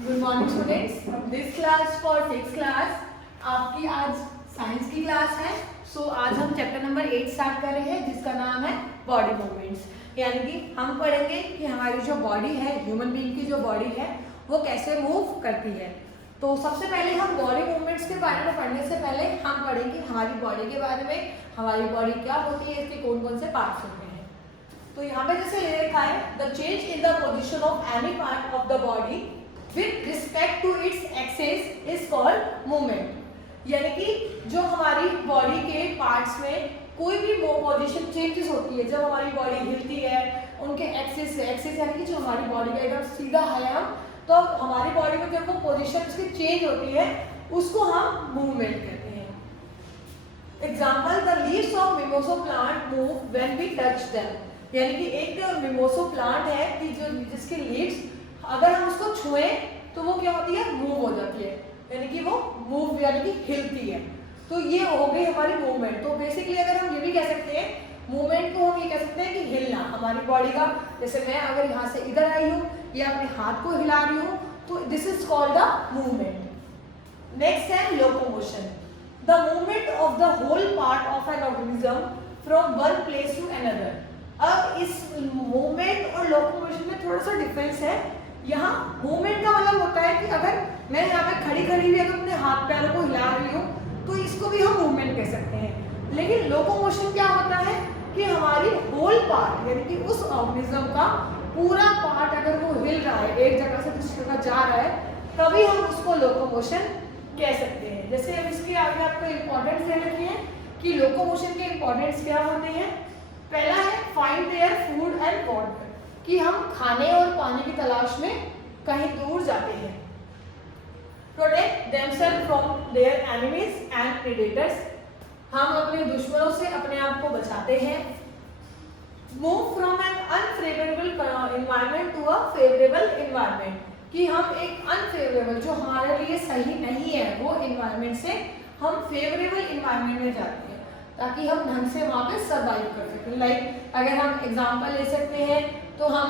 Good morning students, this class for 6th class आपकी आज science की क्लास है। सो आज हम चैप्टर नंबर 8 स्टार्ट कर रहे हैं जिसका नाम है बॉडी मूवमेंट्स। यानी कि हम पढ़ेंगे कि हमारी जो बॉडी है, ह्यूमन बीइंग की जो बॉडी है वो कैसे मूव करती है। तो सबसे पहले हम बॉडी मूवमेंट्स के बारे में पढ़ने से पहले हम पढ़ेंगे हमारी बॉडी के बारे में, हमारी बॉडी क्या होती है, इसके कौन कौन से पार्ट्स होते हैं। तो यहाँ पे जैसे ले रखा है the change in the position of any part of the body with respect to its axis is called movement। यानी कि जो हमारी बॉडी के पार्ट्स में कोई भी पोजीशन चेंजेस होती है, जब हमारी बॉडी हिलती है उनके एक्सिस से, एक्सिस यानी कि जो हमारी बॉडी का एकदम सीधा है हम, तो हमारी बॉडी में जब वो पोजीशन उसकी चेंज होती है उसको हम मूवमेंट कहते हैं। Example, the leaves of mimosa plant move when we touch them. यानी कि एक मिमोसो प्लांट है कि जो जिसके लीव्स अगर हम उसको छुएं तो वो क्या होती है, मूव हो जाती है, यानी कि वो मूव यानी कि हिलती है। तो ये हो गई हमारी मूवमेंट। तो बेसिकली अगर हम ये भी कह सकते हैं, मूवमेंट को हम ये कह सकते हैं कि हिलना हमारी बॉडी का। जैसे मैं अगर यहाँ से इधर आई हूँ या अपने हाथ को हिला रही हूँ तो this is called the movement. Next है locomotion, the movement of the whole part of an organism from one place to another. अब इस मूवमेंट और लोकोमोशन में थोड़ा सा डिफरेंस है। यहाँ मूवमेंट का मतलब होता है कि अगर मैं यहाँ पे खड़ी खड़ी भी अगर अपने हाथ पैरों को हिला रही हूँ तो इसको भी हम मूवमेंट कह सकते हैं। लेकिन लोकोमोशन क्या होता है कि हमारी होल पार्ट यानी कि उस ऑर्गेनिज्म का पूरा पार्ट अगर वो हिल रहा है, एक जगह से दूसरी जगह जा रहा है, तभी हम उसको लोकोमोशन कह सकते हैं। जैसे अब इसके आगे आपको इंपॉर्टेंस दे रखी है कि लोकोमोशन के इंपॉर्टेंस क्या होते हैं। पहला है find their food and water, कि हम खाने और पानी की तलाश में कहीं दूर जाते हैं। Protect themselves from their enemies and predators, हम अपने दुश्मनों से अपने आप को बचाते हैं। Move from an unfavourable environment to a favourable environment, कि हम एक अनफेवरेबल जो हमारे लिए सही नहीं है वो एनवायरनमेंट से हम फेवरेबल एनवायरनमेंट में जाते हैं ताकि हम ढंग से वहाँ पे सर्वाइव कर सकें। लाइक अगर हम एग्जांपल ले सकते हैं तो हम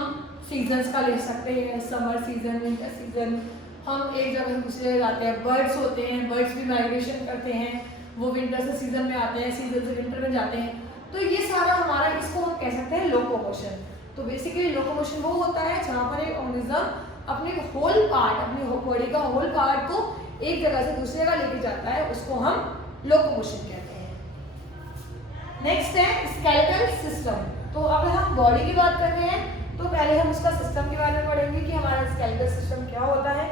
सीजन्स का ले सकते हैं, समर सीजन, विंटर सीजन। हम एक जगह से दूसरी जगह जाते हैं। बर्ड्स होते हैं, बर्ड्स भी माइग्रेशन करते हैं, वो विंटर से सीजन में आते हैं, सीजन से विंटर में जाते हैं। तो ये सारा हमारा, इसको हम कह सकते हैं लोकोमोशन। तो बेसिकली लोकोमोशन वो होता है जहाँ पर एक ऑर्गेनिज्म अपने होल पार्ट, अपनी बॉडी का होल पार्ट को एक जगह से दूसरी जगह लेके जाता है, उसको हम लोकोमोशन कहते हैं। नेक्स्ट है स्केलेटल सिस्टम। तो अगर हम बॉडी की बात कर रहे हैं तो पहले हम उसका सिस्टम के बारे में पढ़ेंगे कि हमारा स्केलेटल सिस्टम क्या होता है।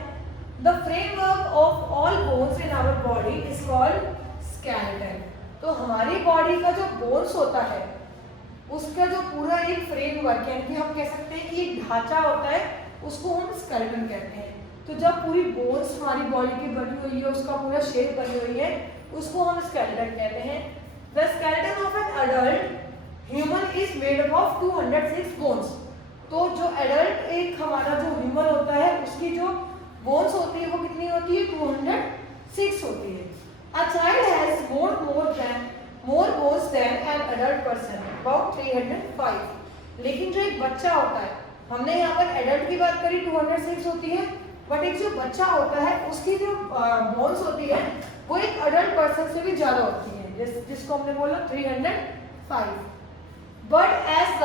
The framework of all bones in our body is called skeleton. तो हमारी बॉडी का जो बोन्स होता है उसका जो पूरा एक फ्रेमवर्क यानी कि हम कह सकते हैं कि एक ढांचा होता है, उसको हम स्केलेटन कहते हैं। तो जब पूरी बोन्स हमारी बॉडी की बनी हुई है, उसका पूरा शेप बनी हुई है, उसको हम स्केलेटन कहते हैं। The skeleton of an adult human is made up of 206 bones. तो जो एडल्ट एक हमारा जो ह्यूमन होता है उसकी जो बोन्स होती है वो कितनी होती है, 206 होती है। A child has more bones than an adult person, about 305। लेकिन जो एक बच्चा होता है, हमने यहाँ पर एडल्ट की बात करी 206 होती है, बट एक जो बच्चा होता है उसकी जो बोन्स होती है वो एक एडल्ट पर्सन से भी ज्यादा होती है, जिसको हमने बोला 305। But as the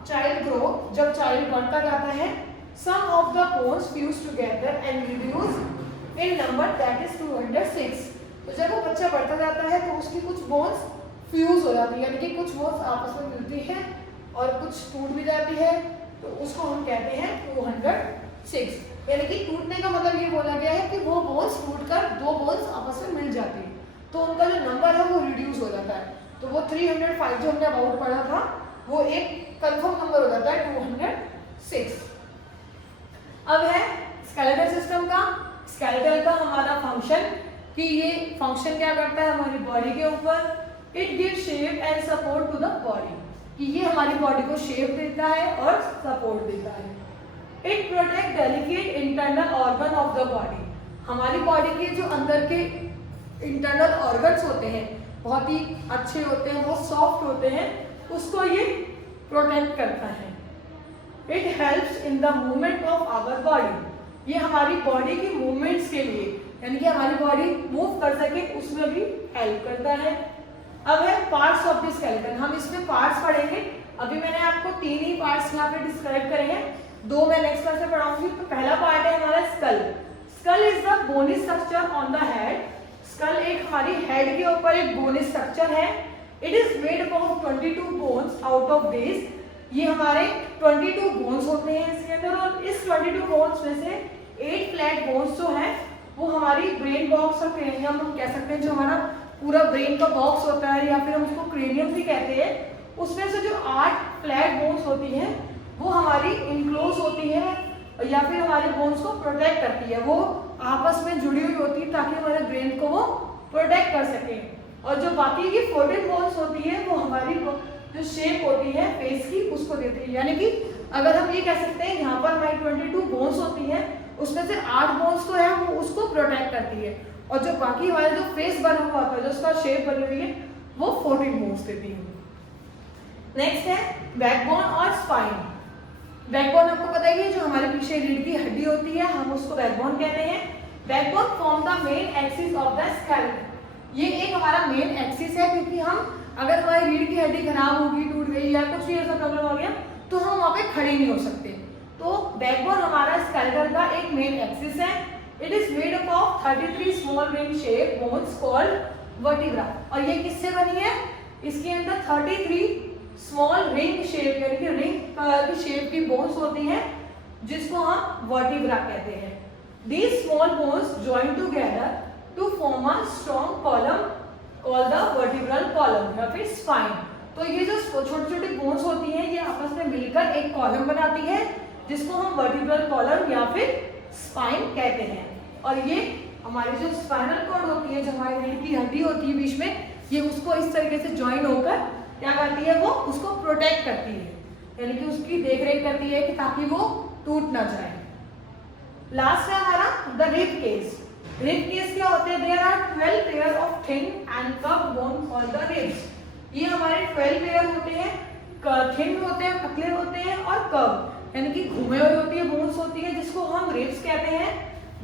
child grow, जब चाइल्ड बढ़ता जाता है, some of the bones fuse together and reduce in number, that is 206। तो जब वो बच्चा बढ़ता जाता है तो उसकी कुछ बोन्स फ्यूज हो जाती है, यानी कि कुछ बोन्स आपस में मिलती है और कुछ टूट भी जाती है, तो उसको हम कहते हैं 206। यानी कि टूटने का मतलब ये बोला गया है कि वो बोन्स टूटकर दो बोन्स आपस में मिल जाती है, तो उनका जो नंबर है वो रिड्यूस हो जाता है। तो वो 305 जो हमने अबाउट पढ़ा था वो एक कंफर्म नंबर हो जाता है 206। अब है स्केलेटल सिस्टम का। स्केलेटल का हमारा फंक्शन, कि ये फंक्शन क्या करता है हमारी बॉडी के ऊपर। It gives shape and support to the body, कि ये हमारी बॉडी को शेप देता है और सपोर्ट देता है। It protect delicate internal organ of the body, हमारी बॉडी के जो अंदर के इंटरनल ऑर्गन्स होते हैं बहुत ही अच्छे होते हैं, बहुत सॉफ्ट होते हैं, उसको ये प्रोटेक्ट करता है। It helps in the movement of our body, ये हमारी बॉडी की मूवमेंट्स के लिए, यानी कि हमारी बॉडी मूव कर सके उसमें भी हेल्प करता है। अब है पार्ट्स ऑफ द स्केलेटन, हम इसमें पार्ट्स पढ़ेंगे। अभी मैंने आपको 3 ही पार्ट्स यहाँ पे डिस्क्राइब करे हैं, 2 मैं नेक्स्ट क्लास में पढ़ाऊंगी। तो पहला पार्ट है हमारा skull. Skull is the bony structure on the head. Skull एक हमारी हेड के ऊपर एक बोनी स्ट्रक्चर है। It is made up of 22 bones out of base. ये हमारे 22 बोन्स होते हैं इसके अंदर, और इस 22 बोन्स में से 8 फ्लैट बोन्स जो हैं वो हमारी ब्रेन बॉक्स और क्रेनियम हम कह सकते हैं, जो हमारा पूरा ब्रेन का बॉक्स होता है या फिर हम उसको क्रेनियम भी कहते हैं, उसमें से जो 8 फ्लैट बोन्स होती हैं वो हमारी इनक्लोज होती है या फिर हमारे बोन्स को प्रोटेक्ट करती है। वो आपस में जुड़ी हुई होती है ताकि हमारे ब्रेन को वो प्रोटेक्ट कर सके। और जो बाकी की 14 बोन्स होती है वो हमारी जो शेप होती है फेस की उसको देती है। यानी कि अगर हम ये कह सकते हैं यहाँ पर हमारी 22 बोन्स होती हैं, उसमें से 8 बोन्स तो है वो उसको प्रोटेक्ट करती है, और जो बाकी हमारा जो फेस बना हुआ था, जो उसका शेप बनी हुई है, वो 14 बोन्स देती है। नेक्स्ट है बैकबोन और स्पाइन। बैकबोन आपको पता ही है, जो हमारे पीछे रीढ़ की हड्डी होती है हम उसको बैकबोन कहते हैं। Backbone form the main axis of the skeleton. ये एक हमारा मेन एक्सिस है, क्योंकि हम अगर हमारी रीढ़ की हड्डी खराब होगी, टूट गई या कुछ भी ऐसा प्रॉब्लम हो गया तो हम वहाँ पे खड़े नहीं हो सकते। तो बैकबोन हमारा स्केलेटन का एक मेन एक्सिस है। It is made up of 33 small ring shape bones called vertebra. और ये किससे बनी है? इसके अंदर 33 स्मॉल रिंग शेप यानी कि रिंग की शेप की बोन्स होती हैं, जिसको हम वर्टिब्रा कहते हैं। These small bones join together to form a strong column called the vertebral column या फिर spine। तो ये जो छोटी छोटी बोन्स होती हैं ये आपस में मिलकर एक कॉलम बनाती है, जिसको हम वर्टिब्रल कॉलम या फिर स्पाइन कहते हैं। और ये हमारी जो स्पाइनल कॉर्ड होती है, जो हमारी रीढ़ की हड्डी होती है बीच में, ये उसको इस तरीके से ज्वाइन होकर क्या करती है, वो उसको प्रोटेक्ट करती है, यानी कि उसकी देखरेख करती है कि ताकि वो टूट ना जाए। लास्ट है हमारा the rib case. Rib case क्या होते हैं? There are 12 pair of thin and curved bone called the ribs. ये हमारे 12 पेयर होते हैं, थिन होते हैं, पतले होते हैं, और कर्व यानी कि घूमे हुए होती है बोन्स होती है, जिसको हम रिब्स कहते हैं।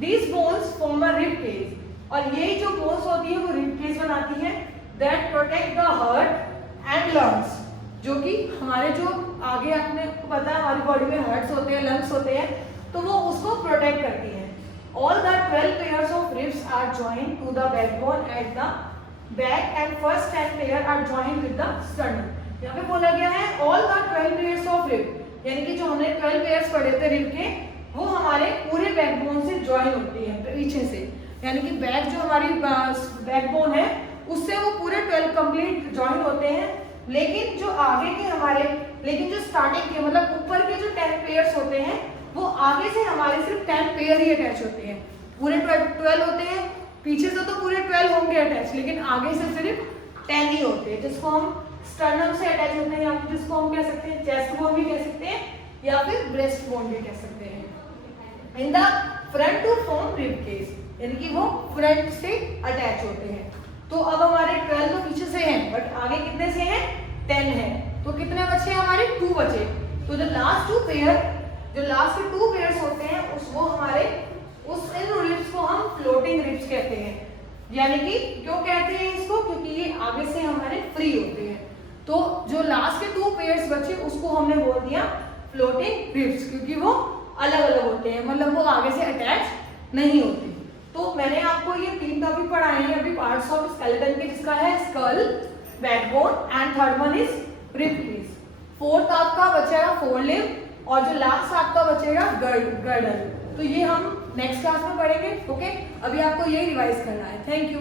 These bones form a rib cage. और ये जो बोन्स होती है वो रिब केस बनाती है that protect the heart and lungs. जो कि हमारे जो आगे आपने पता है हमारी बॉडी में हार्ट्स होते हैं, लंग्स होते हैं, तो वो उसको प्रोटेक्ट करती है। All the 12 pairs of ribs are joined to the backbone at the back and first 10 pair are joined with the sternum। यहाँ पे बोला गया है all the 12 pairs of rib, यानी कि जो हमने 12 pairs पढ़े थे रिब के, वो हमारे पूरे बैकबोन से ज्वाइन होती है पीछे से, यानी कि बैक जो हमारी बैकबोन है उससे वो पूरे 12 कंप्लीट ज्वाइन होते हैं। लेकिन जो आगे के हमारे जो स्टार्टिंग के मतलब ऊपर के जो 10 पेयर्स होते हैं वो आगे से हमारे सिर्फ 10 पेयर ही अटैच होते हैं। पूरे 12 होते हैं, पीछे से तो पूरे 12 होंगे अटैच, लेकिन आगे से सिर्फ 10 ही होते हैं, जिसको हम स्टर्नम से अटैच होते हैं, या फिर जिसको हम कह सकते हैं चेस्ट बोन भी कह सकते हैं या फिर ब्रेस्ट बोन भी कह सकते हैं। In the front to form rib case, यानी कि वो फ्रंट से अटैच होते हैं। तो अब हमारे 12 तो पीछे से हैं, बट आगे कितने से हैं? 10 है। तो कितने बचे हमारे? 2 बचे। तो जो लास्ट के 2 पेयर्स होते हैं वो हमारे इन रिब्स को हम फ्लोटिंग रिब्स कहते हैं। यानी कि क्यों कहते हैं इसको? क्योंकि ये आगे से हमारे फ्री होते हैं। तो जो लास्ट के 2 पेयर्स बचे उसको हमने बोल दिया फ्लोटिंग रिब्स, क्योंकि वो अलग अलग होते हैं, मतलब वो आगे से अटैच नहीं होते। तो मैंने आपको ये 3 टॉपिक पढ़ाए हैं अभी पार्ट्स ऑफ स्केलेटन के, जिसका है skull, backbone and third one is rib case. Fourth आपका बचेगा फोरलिम्ब, और जो लास्ट आपका बचेगा गर्डल। तो ये हम नेक्स्ट क्लास में पढ़ेंगे। ओके, अभी आपको ये रिवाइज करना है। Thank you.